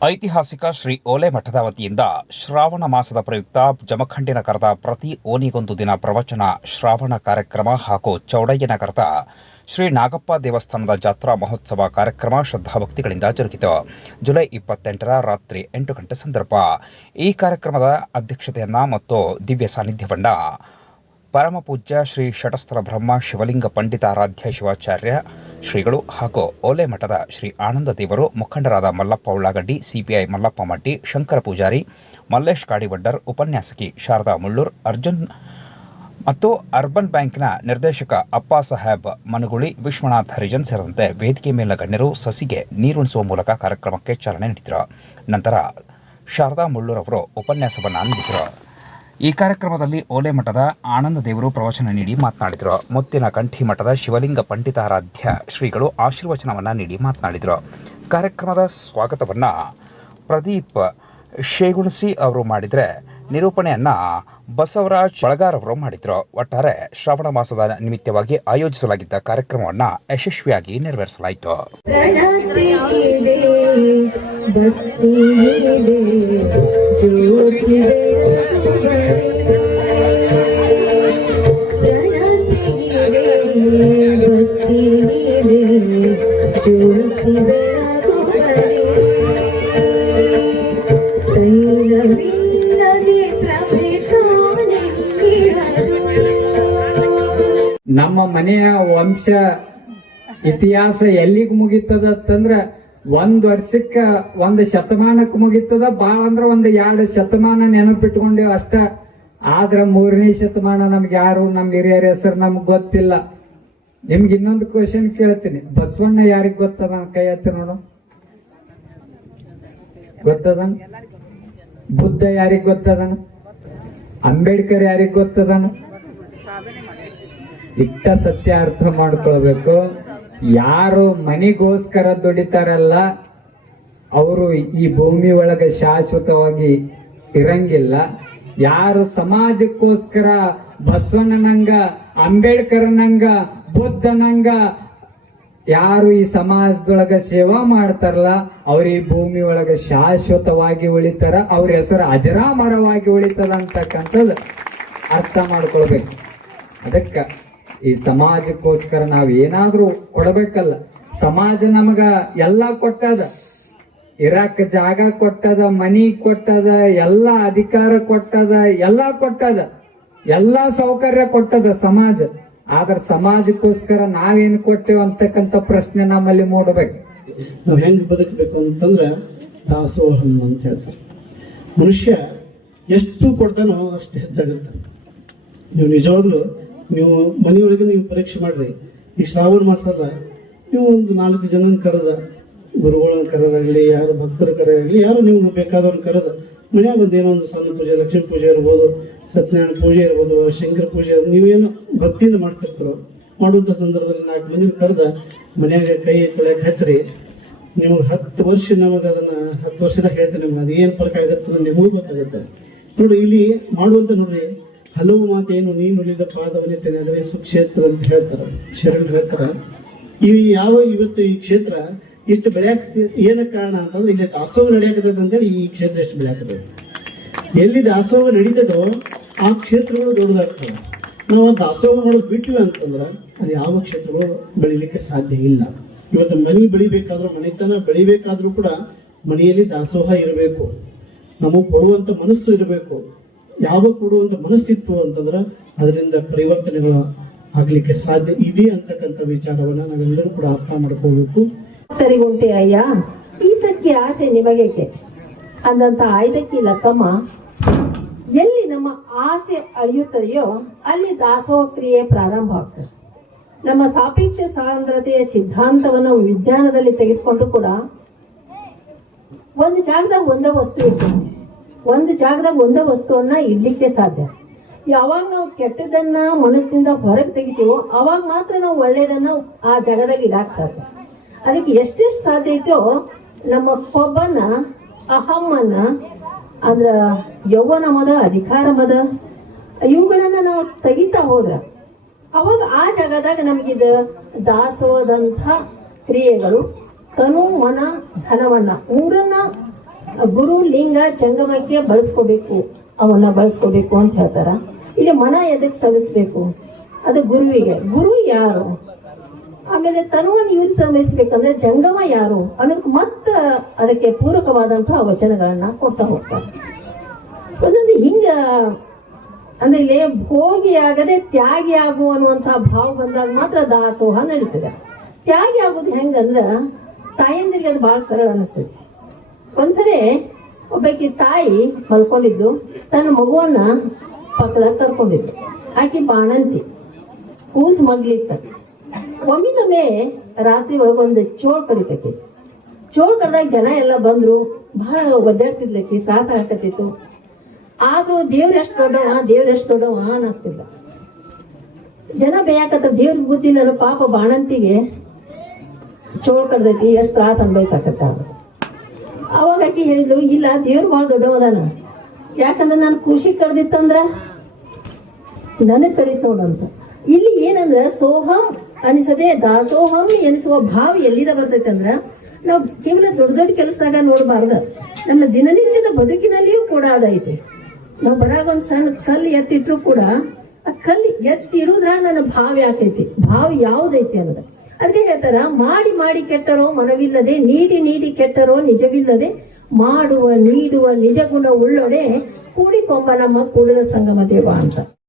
ಐತಿಹಾಸಿಕ ಶ್ರೀ ಓಲೆ ಮಠದ ವತಿಯಿಂದ ಶ್ರಾವಣ ಮಾಸದ ಪ್ರಯುಕ್ತ ಜಮಖಂಡಿನ ನಗರದ ಪ್ರತಿ ಓನಿಗೊಂದು ದಿನ ಪ್ರವಚನ, ಶ್ರಾವಣ ಕಾರ್ಯಕ್ರಮ ಹಾಗೂ ಚೌಡಯ್ಯ ನಗರದ ಶ್ರೀ ನಾಗಪ್ಪ ದೇವಸ್ಥಾನದ ಜಾತ್ರಾ ಮಹೋತ್ಸವ ಕಾರ್ಯಕ್ರಮ ಶ್ರದ್ಧಾಭಕ್ತಿಗಳಿಂದ ಜರುಗಿತು. ಜುಲೈ ಇಪ್ಪತ್ತೆಂಟರ ರಾತ್ರಿ ಎಂಟು ಗಂಟೆ ಸಂದರ್ಭ. ಈ ಕಾರ್ಯಕ್ರಮದ ಅಧ್ಯಕ್ಷತೆಯನ್ನ ಮತ್ತು ದಿವ್ಯ ಸಾನ್ನಿಧ್ಯವನ್ನ ಪರಮಪೂಜ್ಯ ಶ್ರೀ ಷಟಸ್ಥಲ ಬ್ರಹ್ಮ ಶಿವಲಿಂಗ ಪಂಡಿತಾರಾಧ್ಯ ಶಿವಾಚಾರ್ಯ ಶ್ರೀಗಳು ಹಾಗೂ ಓಲೆ ಮಠದ ಶ್ರೀ ಆನಂದ ದೇವರು ಮುಖಂಡರಾದ ಮಲ್ಲಪ್ಪ ಉಳ್ಳಾಗಡ್ಡಿ, ಸಿಪಿಐ ಮಲ್ಲಪ್ಪ ಮಟ್ಟಿ, ಶಂಕರ ಪೂಜಾರಿ, ಮಲ್ಲೇಶ್ ಕಾಡಿವಡ್ಡರ್, ಉಪನ್ಯಾಸಕಿ ಶಾರದಾ ಮುಳ್ಳೂರ್ ಅರ್ಜುನ್ ಮತ್ತು ಅರ್ಬನ್ ಬ್ಯಾಂಕ್ನ ನಿರ್ದೇಶಕ ಅಪ್ಪಾ ಸಾಹೇಬ್ ಮನುಗುಳಿ, ವಿಶ್ವನಾಥ್ ಹರಿಜನ್ ಸೇರಿದಂತೆ ವೇದಿಕೆ ಮೇಲಿನ ಗಣ್ಯರು ಸಸಿಗೆ ನೀರುಣಿಸುವ ಮೂಲಕ ಕಾರ್ಯಕ್ರಮಕ್ಕೆ ಚಾಲನೆ ನೀಡಿದರು. ನಂತರ ಶಾರದಾ ಮುಳ್ಳೂರ್ ಅವರು ಉಪನ್ಯಾಸವನ್ನು ನೀಡಿದರು. ಈ ಕಾರ್ಯಕ್ರಮದಲ್ಲಿ ಓಲೆ ಮಠದ ಆನಂದ ದೇವರು ಪ್ರವಚನ ನೀಡಿ ಮಾತನಾಡಿದರು. ಮುತ್ತಿನ ಕಂಠಿ ಮಠದ ಶಿವಲಿಂಗ ಪಂಡಿತಾರಾಧ್ಯ ಶ್ರೀಗಳು ಆಶೀರ್ವಚನವನ್ನು ನೀಡಿ ಮಾತನಾಡಿದರು. ಕಾರ್ಯಕ್ರಮದ ಸ್ವಾಗತವನ್ನ ಪ್ರದೀಪ್ ಶೇಗುಣಸಿ ಅವರು ಮಾಡಿದರೆ ನಿರೂಪಣೆಯನ್ನ ಬಸವರಾಜ್ ಬಳಗಾರ್ ಅವರು ಮಾಡಿದರು. ಒಟ್ಟಾರೆ ಶ್ರಾವಣ ಮಾಸದ ನಿಮಿತ್ತವಾಗಿ ಆಯೋಜಿಸಲಾಗಿದ್ದ ಕಾರ್ಯಕ್ರಮವನ್ನು ಯಶಸ್ವಿಯಾಗಿ ನೆರವೇರಿಸಲಾಯಿತು. ನಮ್ಮ ಮನೆಯ ವಂಶ ಇತಿಹಾಸ ಎಲ್ಲಿಗೆ ಮುಗಿತದ ಅಂತಂದ್ರ ಒಂದ್ ವರ್ಷಕ್ಕ ಒಂದ್ ಶತಮಾನಕ್ ಮುಗಿತದ ಬಾಳ ಅಂದ್ರ ಒಂದ್ ಎರಡು ಶತಮಾನ ನೆನಪಿಟ್ಕೊಂಡೇವ್ ಅಷ್ಟ. ಆದ್ರ ಮೂರನೇ ಶತಮಾನ ನಮ್ಗೆ ಯಾರು, ನಮ್ ಹಿರಿಯರ ಹೆಸರು ನಮ್ಗ್ ಗೊತ್ತಿಲ್ಲ. ನಿಮ್ಗೆ ಇನ್ನೊಂದು ಕ್ವಶನ್ ಕೇಳ್ತೀನಿ. ಬಸವಣ್ಣ ಯಾರಿಗ್ ಗೊತ್ತದ? ಕೈ ಹತ್ತಿ ನೋಡು. ಗೊತ್ತದನ್ ಬುದ್ಧ ಯಾರಿಗ್ ಗೊತ್ತದನ ಅಂಬೇಡ್ಕರ್ ಯಾರಿಗ್ ಗೊತ್ತದನ ಇಟ್ಟ ಸತ್ಯ ಅರ್ಥ ಮಾಡ್ಕೊಳ್ಬೇಕು. ಯಾರು ಮನಿಗೋಸ್ಕರ ದುಡಿತಾರಲ್ಲ, ಅವರು ಈ ಭೂಮಿ ಒಳಗೆ ಶಾಶ್ವತವಾಗಿ ಇರಂಗಿಲ್ಲ. ಯಾರು ಸಮಾಜಕ್ಕೋಸ್ಕರ ಬಸವಣ್ಣನಂಗ, ಅಂಬೇಡ್ಕರ್ನಂಗ, ಬುದ್ಧನಂಗ, ಯಾರು ಈ ಸಮಾಜದೊಳಗ ಸೇವಾ ಮಾಡ್ತಾರಲ್ಲ, ಅವ್ರ ಈ ಭೂಮಿ ಒಳಗ ಶಾಶ್ವತವಾಗಿ ಉಳಿತಾರ, ಅವ್ರ ಹೆಸರು ಅಜರಾಮರವಾಗಿ ಉಳಿತದ ಅಂತಕ್ಕಂಥದ್ದು ಅರ್ಥ ಮಾಡ್ಕೊಳ್ಬೇಕು. ಅದಕ್ಕ ಈ ಸಮಾಜಕ್ಕೋಸ್ಕರ ನಾವು ಏನಾದರೂ ಕೊಡಬೇಕಲ್ಲ. ಸಮಾಜ ನಮಗ ಎಲ್ಲ ಕೊಟ್ಟದ. ಇರಾಕ್ ಜಾಗ ಕೊಟ್ಟದ, ಮನಿ ಕೊಟ್ಟದ, ಎಲ್ಲ ಅಧಿಕಾರ ಕೊಟ್ಟದ, ಎಲ್ಲ ಕೊಟ್ಟದ. ಎಲ್ಲ ಸೌಕರ್ಯ ಕೊಟ್ಟದ ಸಮಾಜ. ಆದ್ರೆ ಸಮಾಜಕ್ಕೋಸ್ಕರ ನಾವೇನು ಕೊಟ್ಟೇವ್ ಅಂತಕ್ಕಂಥ ಪ್ರಶ್ನೆ ನಮ್ಮಲ್ಲಿ ಮೂಡಬೇಕು. ನಾವು ಹೆಂಗೆ ಬದುಕಬೇಕು ಅಂತಂದ್ರೆ ದಾಸೋಹಂ ಅಂತ ಹೇಳ್ತಾರೆ. ಮನುಷ್ಯ ಎಷ್ಟು ಕೊಡ್ತಾನೋ ಅಷ್ಟು ಹೆಚ್ಚಾಗುತ್ತೆ ನೀವು ನಿಜವಾಗ್ಲೂ ನೀವು ಮನೆಯೊಳಗೆ ನೀವು ಪರೀಕ್ಷೆ ಮಾಡ್ರಿ. ಈ ಶ್ರಾವಣ ಮಾಸದ ನೀವು ಒಂದು ನಾಲ್ಕು ಜನನ ಕರೆದ, ಗುರುಗಳನ್ನ ಕರೆದಾಗಲಿ, ಯಾರು ಭಕ್ತರ ಕರೆಯಾಗಲಿ ಯಾರು ನೀವು ಬೇಕಾದವ್ರನ್ನ ಕರೆದ, ಮನೆಯಾಗ ಒಂದು ಏನೋ ಒಂದು ಸಣ್ಣ ಪೂಜೆ, ಲಕ್ಷ್ಮೀ ಪೂಜೆ ಇರ್ಬೋದು, ಸತ್ಯನಾರಾಯಣ ಪೂಜೆ ಇರ್ಬೋದು, ಶಂಕರ ಪೂಜೆ ನೀವೇನು ಭಕ್ತಿಯಿಂದ ಮಾಡ್ತಿರ್ತಾರೋ ಮಾಡುವಂಥ ಸಂದರ್ಭದಲ್ಲಿ ನಾಲ್ಕು ಮಂದಿನ ಕರೆದ, ಮನೆಯಾಗ ಕೈ ತೊಳೆಯಕ್ಕೆ ಹಚ್ಚರಿ ನೀವು ಹತ್ತು ವರ್ಷ ನಮಗೆ ಅದನ್ನ, ಹತ್ತು ವರ್ಷದಾಗ ಹೇಳ್ತೀನಿ ನಿಮ್ಗೆ ಅದು ಏನು ಫರ್ಕ್ ಆಗತ್ತೆ ನಿಮಗೂ ಗೊತ್ತಾಗುತ್ತೆ. ನೋಡಿ, ಇಲ್ಲಿ ಮಾಡುವಂತ ನೋಡ್ರಿ ಹಲವು ಮಾತೇನು, ನೀನು ಉಳಿದ ಪಾದವನ್ನೇ ಅಂದರೆ ಸುಕ್ಷೇತ್ರ ಅಂತ ಹೇಳ್ತಾರೆ, ಶರಣರು ಹೇಳ್ತಾರ. ಈ ಯಾವ ಇವತ್ತು ಈ ಕ್ಷೇತ್ರ ಇಷ್ಟು ಬೆಳೆಯಕ್ ಏನ ಕಾರಣ ಅಂತಂದ್ರೆ ಇಲ್ಲಿ ದಾಸೋಹ ನಡೆಯಕತ್ತದ ಅಂತೇಳಿ ಈ ಕ್ಷೇತ್ರ ಎಷ್ಟು ಬೆಳೆಯಕತ್ತದ ಎಲ್ಲಿ ದಾಸೋಹ ನಡೀತದೋ ಆ ಕ್ಷೇತ್ರಗಳು ದೊಡ್ಡದಾಗ್ತವೆ. ನಾವು ದಾಸೋಹ ಮಾಡೋದು ಬಿಟ್ಟಿವಿ ಅಂತಂದ್ರೆ ಅದು ಯಾವ ಕ್ಷೇತ್ರಗಳು ಬೆಳಿಲಿಕ್ಕೆ ಸಾಧ್ಯ ಇಲ್ಲ. ಇವತ್ತು ಮನಿ ಬೆಳಿಬೇಕಾದ್ರೂ, ಮನೆತನ ಬೆಳಿಬೇಕಾದ್ರೂ ಕೂಡ ಮನೆಯಲ್ಲಿ ದಾಸೋಹ ಇರಬೇಕು. ನಮಗೆ ಕೊಡುವಂಥ ಮನಸ್ಸು ಇರಬೇಕು. ಯಾವ ಕೊಡುವಂತ ಮನಸ್ಸಿತ್ತು ಅಂತಂದ್ರೆ ಅದರಿಂದ ಪರಿವರ್ತನೆಗಳು ಆಗ್ಲಿಕ್ಕೆ ಸಾಧ್ಯ ಇದೆ ಅಂತಕ್ಕಂಥ ವಿಚಾರವನ್ನ ನಾವೆಲ್ಲರೂ ಕೂಡ ಅರ್ಥ ಮಾಡ್ಕೋಬೇಕು ಸರಿಗುಂಟೆ ಅಯ್ಯ, ಈ ಸತ್ಯ ಆಸೆ ನಿಮಗೇಕೆ? ಅಂದಂತ ಆಯ್ದಕ್ಕಿ ಲಕ್ಕಮ್ಮ, ಎಲ್ಲಿ ನಮ್ಮ ಆಸೆ ಅಳಿಯುತ್ತದೆಯೋ ಅಲ್ಲಿ ದಾಸೋಹ ಕ್ರಿಯೆ ಪ್ರಾರಂಭ ಆಗ್ತದೆ. ನಮ್ಮ ಸಾಪೇಕ್ಷ ಸಾಂದ್ರತೆಯ ಸಿದ್ಧಾಂತವನ್ನು ವಿಜ್ಞಾನದಲ್ಲಿ ತೆಗೆದುಕೊಂಡು ಕೂಡ ಒಂದು ಜಾಗದಾಗ ಒಂದೇ ವಸ್ತು ಇರ್ತದೆ. ಒಂದು ಜಾಗದಾಗ ಒಂದೇ ವಸ್ತುವನ್ನ ಇಡ್ಲಿಕ್ಕೆ ಸಾಧ್ಯ. ಯಾವಾಗ ನಾವು ಕೆಟ್ಟದನ್ನ ಮನಸ್ಸಿನಿಂದ ಹೊರಗೆ ತೆಗಿತೀವೋ, ಅವಾಗ ಮಾತ್ರ ನಾವು ಒಳ್ಳೇದನ್ನ ಆ ಜಾಗದಾಗ ಇಡಾಕ್ ಸಾಧ್ಯ. ಅದಕ್ಕೆ ಎಷ್ಟೆಷ್ಟು ಸಾಧ್ಯ ಐತೋ, ನಮ್ಮ ಕೊಬ್ಬನ್ನ, ಅಹಮ್ಮನ್ನ, ಅಂದ್ರ ಯೌವನ ಮದ, ಅಧಿಕಾರ ಮದ, ಇವುಗಳನ್ನ ನಾವು ತೆಗಿತಾ ಹೋದ್ರ, ಅವಾಗ ಆ ಜಾಗದಾಗ ನಮಗಿದ ದಾಸೋಹದಂಥ ಕ್ರಿಯೆಗಳು ತನು ಮನ ಧನವನ್ನ ಮೂರನ್ನ ಗುರು ಲಿಂಗ ಚಂಗಮಕ್ಕೆ ಬಳಸ್ಕೋಬೇಕು, ಅವನ್ನ ಬಳಸ್ಕೋಬೇಕು ಅಂತ ಹೇಳ್ತಾರ. ಇಲ್ಲಿ ಮನ ಎದಕ್ಕೆ ಸಲ್ಲಿಸ್ಬೇಕು? ಅದು ಗುರುವಿಗೆ. ಗುರು ಯಾರು? ಆಮೇಲೆ ತನುವನ್ನು ಇವ್ರಿಗೆ ಸಲ್ಲಿಸ್ಬೇಕಂದ್ರೆ ಜಂಗಮ ಯಾರು ಅನ್ನೋದಕ್ಕೆ ಮತ್ತ ಅದಕ್ಕೆ ಪೂರಕವಾದಂತಹ ವಚನಗಳನ್ನ ಕೊಡ್ತಾ ಹೋಗ್ತಾರೆ. ಒಂದೊಂದು ಹಿಂಗ, ಅಂದ್ರೆ ಇಲ್ಲಿ ಭೋಗಿ ಆಗದೆ ತ್ಯಾಗಿ ಆಗು ಅನ್ನುವಂತಹ ಭಾವ ಬಂದಾಗ ಮಾತ್ರ ದಾಸೋಹ ನಡೀತದೆ. ತ್ಯಾಗಿ ಆಗೋದು ಹೆಂಗಂದ್ರ ತಾಯಂದಿರಿಗೆ ಅದು ಬಹಳ ಸರಳ ಅನಿಸ್ತೈತಿ. ಒಂದ್ಸರಿ ಒಬ್ಬಾಕಿ ತಾಯಿ ಮಲ್ಕೊಂಡಿದ್ದು, ತನ್ನ ಮಗುವನ್ನ ಪಕ್ಕದಾಗ ಕರ್ಕೊಂಡಿದ್ದು. ಆಕೆ ಬಾಣಂತಿ, ಕೂಸು ಮಗ್ಲಿತ್ತ. ಒಮ್ಮಿದೊಮ್ಮೆ ರಾತ್ರಿ ಒಳಗೊಂದು ಚೋಳ್ ಕಡಿತಕ್ಕೆ ಚೋಳ್ ಕಡ್ದಾಗ ಜನ ಎಲ್ಲ ಬಂದ್ರು, ಬಹಳ ಒದ್ದಾಡ್ತಿದ್ಲೈತಿ, ತ್ರಾಸ ಆಗತ್ತಿತ್ತು. ಆದ್ರೂ ದೇವ್ರ ಎಷ್ಟು ದೊಡ್ಡವ, ದೇವ್ರ ಎಷ್ಟು ದೊಡ್ಡವ ಅನ್ನಾಗ್ತಿಲ್ಲ ಜನ ಬೇಯಾಕತ್ತ, ದೇವ್ರ ಬುದ್ಧಿ ನನ್ನ ಪಾಪ ಬಾಣಂತಿಗೆ ಚೋಳ್ ಕಡ್ದೈತಿ, ಎಷ್ಟು ತ್ರಾಸ ಅನ್ಭವಿಸಾಕತ್ತ ಅವಾಗ ಆಕೆ ಹೇಳಿದ್ಲು, ಇಲ್ಲ, ದೇವ್ರು ಬಹಳ ದೊಡ್ಡವದಾನ ಯಾಕಂದ್ರೆ ನಾನು ಖುಷಿ ಕಡ್ದಿತ್ತಂದ್ರ ನನಗ್ ಕಡಿತ ನೋಡಂತ ಇಲ್ಲಿ ಏನಂದ್ರ, ಸೋಹಂ ಅನಿಸದೆ ದಾಸೋಹಂ ಎನಿಸುವ ಭಾವ ಎಲ್ಲಿದ ಬರ್ತೈತೆ ಅಂದ್ರ ನಾವು ಕೇವಲ ದೊಡ್ಡ ದೊಡ್ಡ ಕೆಲಸದಾಗ ನೋಡಬಾರ್ದ. ನಮ್ಮ ದಿನನಿತ್ಯದ ಬದುಕಿನಲ್ಲಿಯೂ ಕೂಡ ಅದೈತಿ ನಾವು ಬರಾಗ ಒಂದ್ ಸಣ್ಣ ಕಲ್ಲು ಎತ್ತಿಟ್ರು ಕೂಡ, ಆ ಕಲ್ಲು ಎತ್ತಿಡುದ್ರಾಗ ನನ್ನ ಭಾವ ಯಾಕೈತಿ? ಭಾವ ಯಾವ್ದೈತಿ ಅನ್ನೋದು. ಅದಕ್ಕೆ ಹೇಳ್ತಾರ, ಮಾಡಿ ಮಾಡಿ ಕೆಟ್ಟರೋ ಮನವಿಲ್ಲದೆ, ನೀಡಿ ನೀಡಿ ಕೆಟ್ಟರೋ ನಿಜವಿಲ್ಲದೆ, ಮಾಡುವ, ನೀಡುವ ನಿಜಗುಣ ಉಳ್ಳೊಡೆ, ಕೂಡಿಕೊಂಬ ನಮ್ಮ ಕೂಡಲ ಸಂಗಮ ದೇವ ಅಂತ.